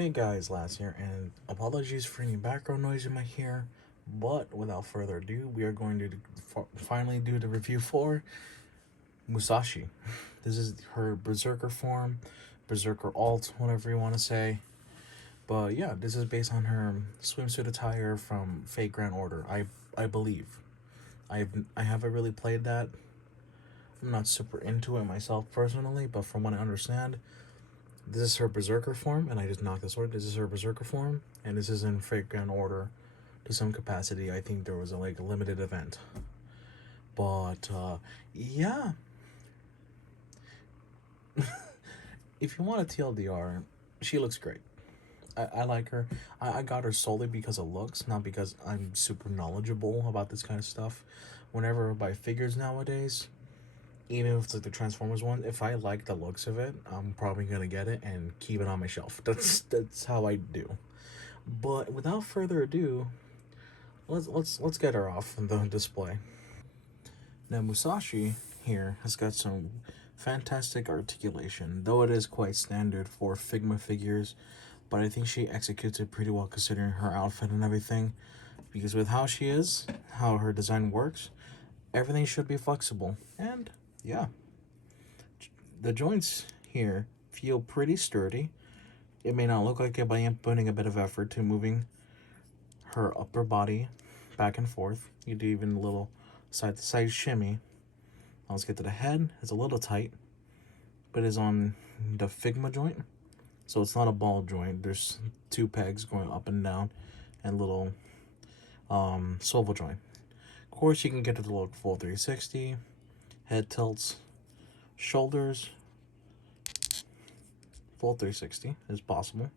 Hey guys, Laz here, and apologies for any background noise you might hear, but without further ado, we are going to finally do the review for Musashi. This is her Berserker form, Berserker alt, whatever you want to say. But yeah, this is based on her swimsuit attire from Fate Grand Order, I believe. I haven't really played that. I'm not super into it myself personally, but from what I understand, this is her Berserker form, and I just knocked the sword. This is her Berserker form, and this is in Fate Grand Order to some capacity. I think there was a limited event. But yeah, if you want a TLDR, she looks great. I like her. I got her solely because of looks, not because I'm super knowledgeable about this kind of stuff. Whenever I buy figures nowadays, even if it's like the Transformers one, if I like the looks of it, I'm probably gonna get it and keep it on my shelf. That's how I do. But without further ado, let's get her off the display. Now Musashi here has got some fantastic articulation, though it is quite standard for Figma figures, but I think she executes it pretty well considering her outfit and everything. Because with how she is, how her design works, everything should be flexible. And yeah, the joints here feel pretty sturdy. It may not look like it, but I am putting a bit of effort to moving her upper body back and forth. You do even a little side to side shimmy. Now let's get to the head. It's a little tight, but it's on the Figma joint. So it's not a ball joint. There's two pegs going up and down and little swivel joint. Of course, you can get to the look full 360, head tilts, shoulders, full 360 is possible.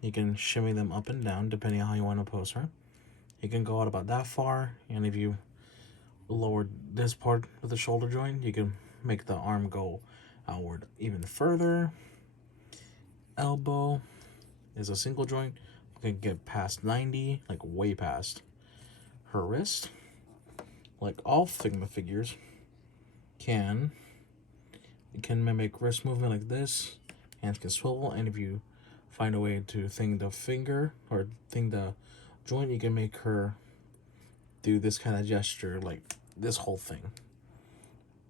You can shimmy them up and down depending on how you want to pose her. You can go out about that far, and if you lower this part of the shoulder joint, you can make the arm go outward even further. Elbow is a single joint. You can get past 90, like way past. Her wrist, like all Figma figures, can mimic wrist movement like this. Hands can swivel, and if you find a way to thing the finger or thing the joint, you can make her do this kind of gesture, like this whole thing.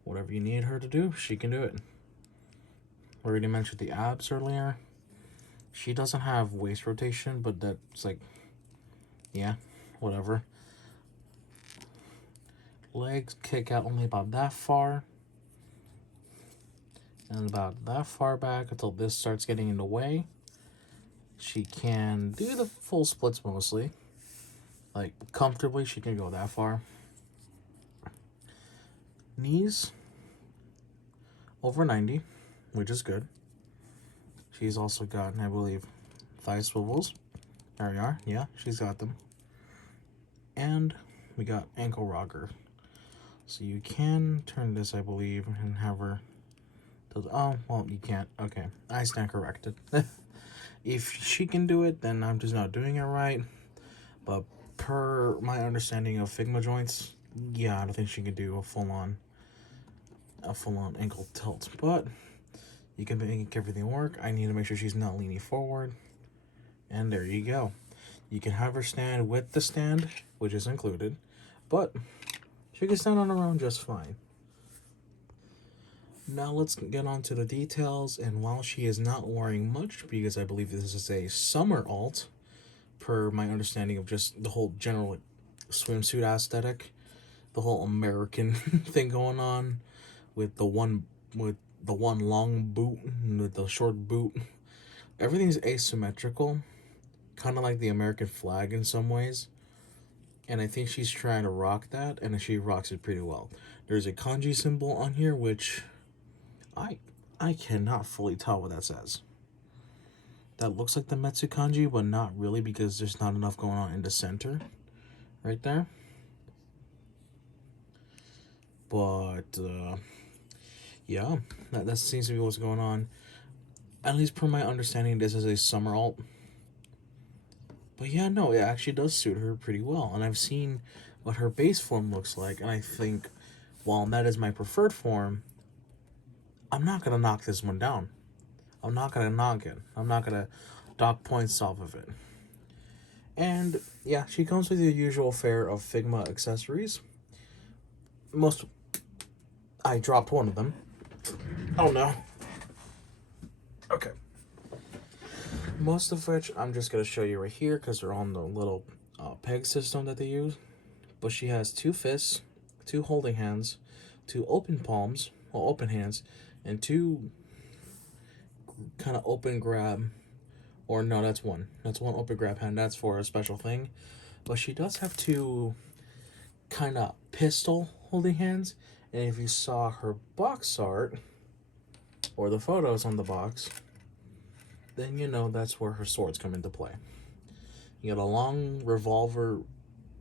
Whatever you need her to do, she can do it. I already mentioned the abs earlier. She doesn't have waist rotation, but that's like, yeah, whatever. Legs kick out only about that far. And about that far back until this starts getting in the way. She can do the full splits mostly. Like, comfortably, she can go that far. Knees, over 90, which is good. She's also got, I believe, thigh swivels. There we are. Yeah, she's got them. And we got ankle rocker. So you can turn this, I believe, and have her... Oh, well, you can't. Okay, I stand corrected. If she can do it, then I'm just not doing it right. But per my understanding of Figma joints, yeah, I don't think she can do a full-on ankle tilt. But you can make everything work. I need to make sure she's not leaning forward. And there you go. You can have her stand with the stand, which is included, but she can stand on her own just fine. Now let's get on to the details, and while she is not wearing much, because I believe this is a summer alt, per my understanding of just the whole general swimsuit aesthetic, the whole American thing going on with the one long boot and with the short boot. Everything's asymmetrical, kind of like the American flag in some ways. And I think she's trying to rock that, and she rocks it pretty well. There's a kanji symbol on here, which I cannot fully tell what that says. That looks like the Metsu kanji, but not really, because there's not enough going on in the center right there. But yeah, that seems to be what's going on. At least per my understanding, this is a summer alt. But yeah, no, it actually does suit her pretty well. And I've seen what her base form looks like, and I think, while that is my preferred form, I'm not going to knock this one down. I'm not gonna knock it. I'm not gonna dock points off of it. And yeah, she comes with your usual fare of Figma accessories. Most, I dropped one of them. Oh no. Okay. Most of which I'm just gonna show you right here because they're on the little peg system that they use. But she has 2 fists, 2 holding hands, 2 open palms, well, open hands, and 2 kind of open grab. Or no, that's one. That's one open grab hand. That's for a special thing. But she does have 2 kind of pistol holding hands. And if you saw her box art, or the photos on the box, then you know that's where her swords come into play. You got a long revolver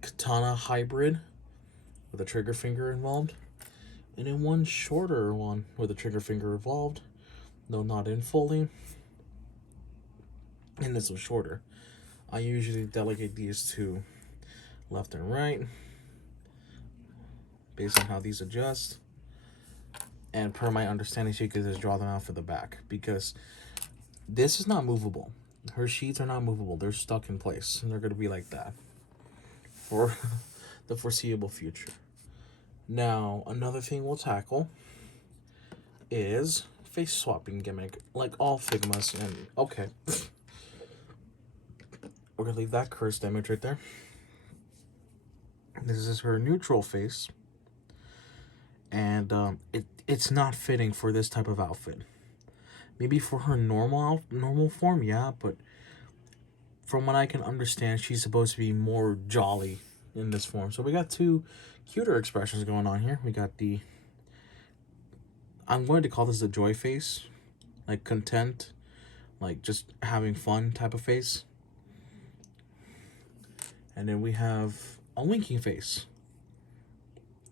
katana hybrid with a trigger finger involved. And then one shorter one with a trigger finger involved, though not in fully. And this was shorter. I usually delegate these to left and right based on how these adjust. And per my understanding, she could just draw them out for the back because this is not movable. Her sheets are not movable. They're stuck in place. And they're going to be like that for the foreseeable future. Now, another thing we'll tackle is face swapping gimmick, like all Figmas. And okay, we're gonna leave that cursed image right there. This is her neutral face, and it's not fitting for this type of outfit. Maybe for her normal form, yeah, but from what I can understand, she's supposed to be more jolly in this form. So we got 2 cuter expressions going on here. We got the, I'm going to call this the joy face, like content, like just having fun type of face. And then we have a winking face,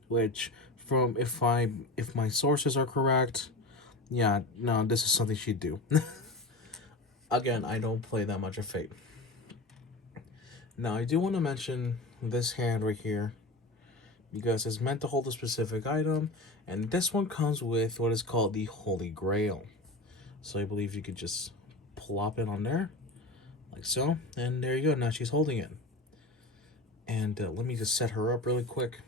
which from if my sources are correct, yeah, no, this is something she'd do. Again, I don't play that much of Fate. Now, I do want to mention this hand right here because it's meant to hold a specific item, and this one comes with what is called the Holy Grail. So I believe you could just plop it on there, like so, and there you go. Now she's holding it. And let me just set her up really quick.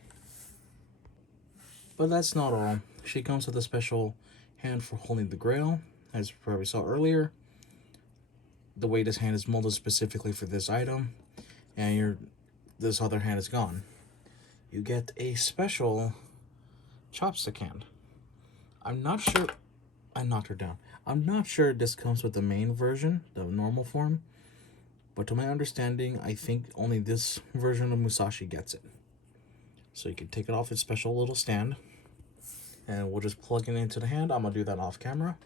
But that's not all. She comes with a special hand for holding the Grail, as you probably saw earlier. The way this hand is molded specifically for this item, and this other hand is gone. You get a special chopstick hand. I'm not sure. I knocked her down. I'm not sure this comes with the main version, the normal form. But to my understanding, I think only this version of Musashi gets it. So you can take it off its special little stand. And we'll just plug it into the hand. I'm going to do that off camera.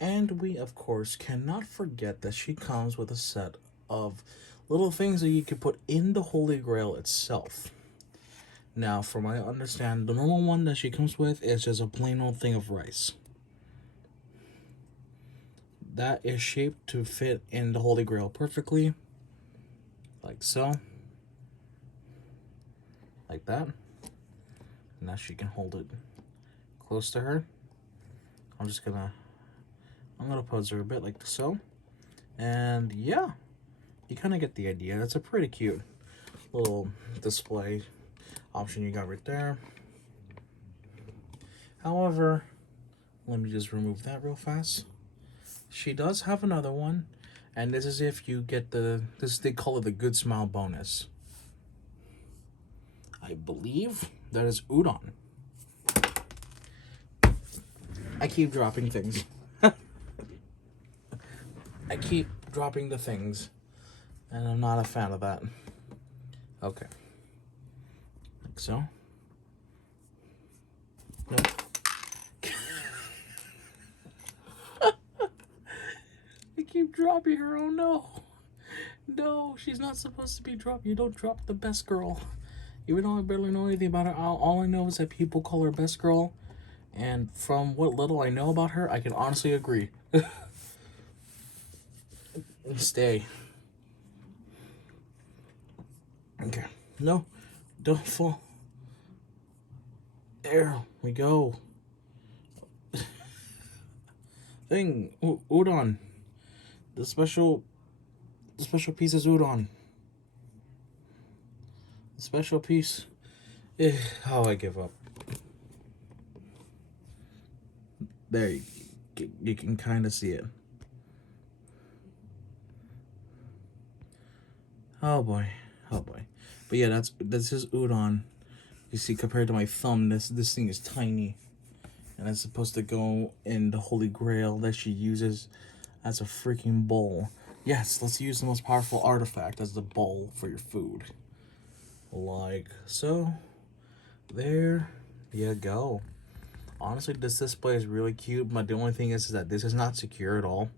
And we, of course, cannot forget that she comes with a set of little things that you can put in the Holy Grail itself. Now, from my understanding, the normal one that she comes with is just a plain old thing of rice. That is shaped to fit in the Holy Grail perfectly. Like so. Like that. Now she can hold it close to her. I'm gonna pose her a bit like so. And yeah, you kind of get the idea. It's a pretty cute little display option you got right there. However, let me just remove that real fast. She does have another one, and this is if you get they call it the Good Smile bonus. I believe that is udon. I keep dropping things. I keep dropping the things, and I'm not a fan of that. Okay. Like so. Nope. I keep dropping her. Oh no. No, she's not supposed to be dropped. You don't drop the best girl. Even though I barely know anything about her, all I know is that people call her best girl. And from what little I know about her, I can honestly agree. Stay. Okay. No, don't fall. There we go. thing. Udon. The special piece is udon. The special piece. Oh, I give up. There, you can kind of see it. Oh boy, oh boy. But yeah, this is udon. You see, compared to my thumb, this thing is tiny, and it's supposed to go in the Holy Grail that she uses as a freaking bowl. Yes, let's use the most powerful artifact as the bowl for your food. Like so. There you go. Honestly, this display is really cute, but the only thing is that this is not secure at all.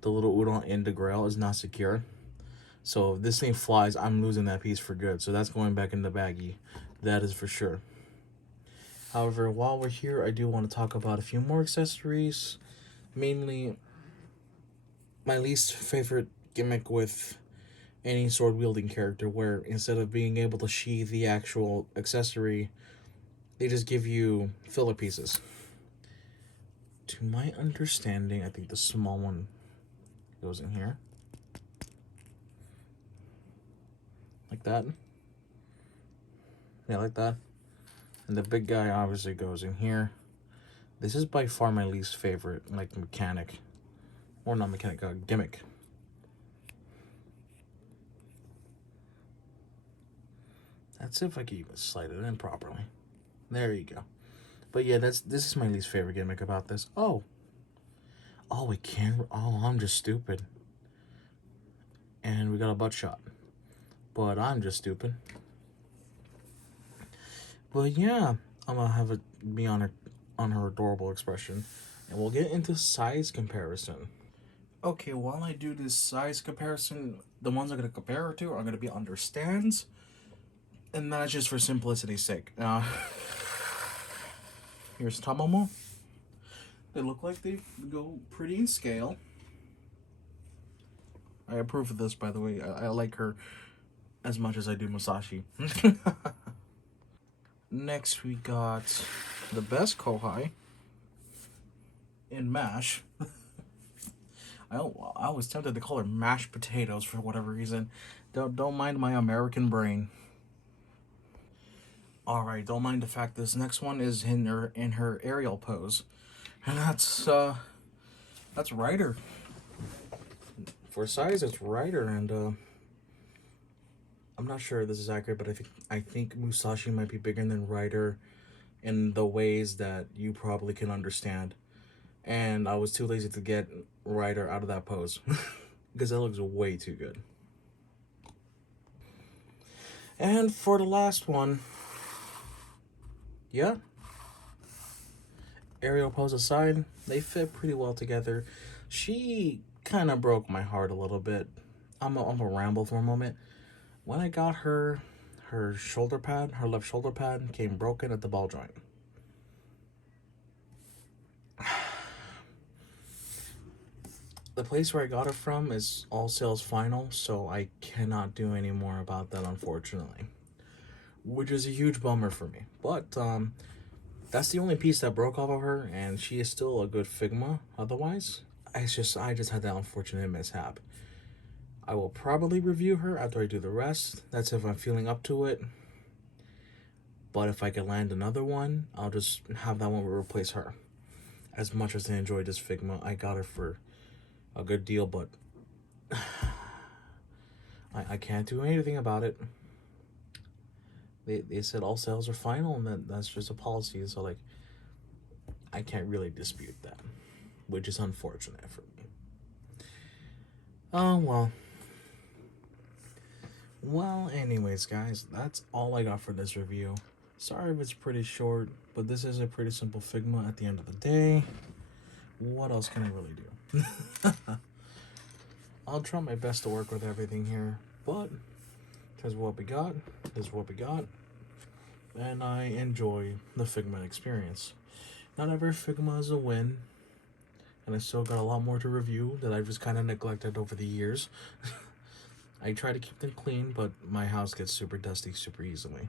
The little udon in the grail is not secure. So if this thing flies, I'm losing that piece for good. So that's going back in the baggie. That is for sure. However, while we're here, I do want to talk about a few more accessories. Mainly, my least favorite gimmick with any sword wielding character, where instead of being able to sheath the actual accessory, they just give you filler pieces. To my understanding, I think the small one goes in here. Like that. Yeah, like that. And the big guy obviously goes in here. This is by far my least favorite, like, mechanic. Or not mechanic, gimmick. That's if I can even slide it in properly. There you go. But yeah, this is my least favorite gimmick about this. Oh, we can. Oh, I'm just stupid. And we got a butt shot. But I'm just stupid. But yeah, I'm gonna have it be on her adorable expression, and we'll get into size comparison. Okay, while I do this size comparison, the ones I'm gonna compare her to are gonna be under stands, and that's just for simplicity's sake. Here's Tamomo. They look like they go pretty in scale. I approve of this, by the way. I like her as much as I do Musashi. Next, we got the best Kohai in MASH. I was tempted to call her mashed potatoes for whatever reason. Don't mind my American brain. All right, don't mind the fact this next one is in her aerial pose, and that's Ryder. For size, it's Ryder, and I'm not sure if this is accurate, but I think Musashi might be bigger than Ryder in the ways that you probably can understand. And I was too lazy to get Ryder out of that pose because that looks way too good. And for the last one, yeah, aerial pose aside, they fit pretty well together. She kind of broke my heart a little bit. I'm a ramble for a moment. When I got her shoulder pad, her left shoulder pad came broken at the ball joint. The place where I got it from is all sales final, so I cannot do any more about that, unfortunately. Which is a huge bummer for me. But that's the only piece that broke off of her, and she is still a good Figma otherwise. I just had that unfortunate mishap. I will probably review her after I do the rest. That's if I'm feeling up to it. But if I can land another one, I'll just have that one replace her. As much as I enjoyed this Figma, I got her for a good deal, but I can't do anything about it. They said all sales are final, and that's just a policy. So, like, I can't really dispute that, which is unfortunate for me. Oh, well. Well, anyways, guys, that's all I got for this review. Sorry if it's pretty short, but this is a pretty simple Figma at the end of the day. What else can I really do? I'll try my best to work with everything here, but this is what we got. This is what we got. And I enjoy the Figma experience. Not every Figma is a win, and I still got a lot more to review that I've just kind of neglected over the years. I try to keep them clean, but my house gets super dusty super easily.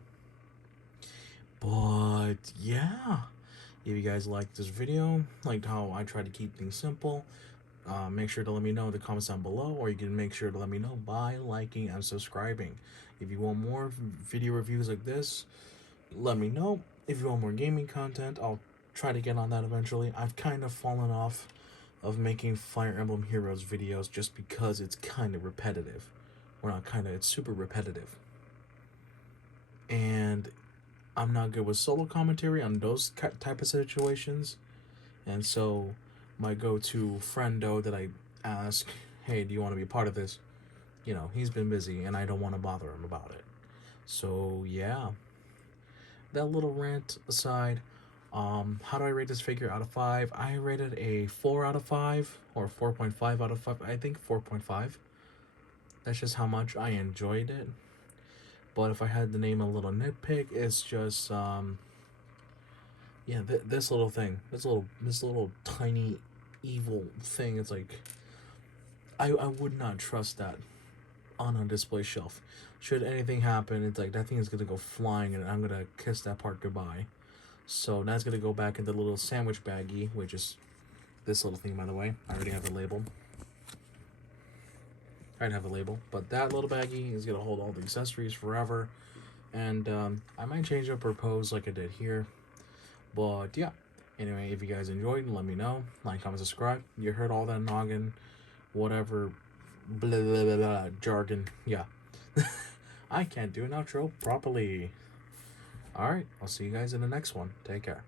But yeah, If you guys like this video, liked how I try to keep things simple, make sure to let me know in the comments down below, or you can make sure to let me know by liking and subscribing. If you want more video reviews like this, let me know. If you want more gaming content, I'll try to get on that eventually. I've kind of fallen off of making Fire Emblem Heroes videos just because it's kind of repetitive. Well, not kind of, it's super repetitive. And I'm not good with solo commentary on those type of situations. And so my go-to friendo that I ask, hey, do you want to be part of this? You know, he's been busy and I don't want to bother him about it. So yeah, that little rant aside, how do I rate this figure out of 5? I rated a 4 out of 5 or 4.5 out of 5. I think 4.5. That's just how much I enjoyed it. But if I had to name a little nitpick, it's just yeah, this little thing, this little tiny evil thing. It's like I would not trust that on a display shelf. Should anything happen, it's like that thing is gonna go flying, and I'm gonna kiss that part goodbye. So that's gonna go back into the little sandwich baggie, which is this little thing, by the way. I already have a label. I have a label, but that little baggie is gonna hold all the accessories forever. And I might change up her pose like I did here. But yeah, anyway, if you guys enjoyed, let me know. Like, comment, subscribe. You heard all that noggin, whatever, blah, blah, blah, blah, jargon. Yeah. I can't do an outro properly. Alright, I'll see you guys in the next one. Take care.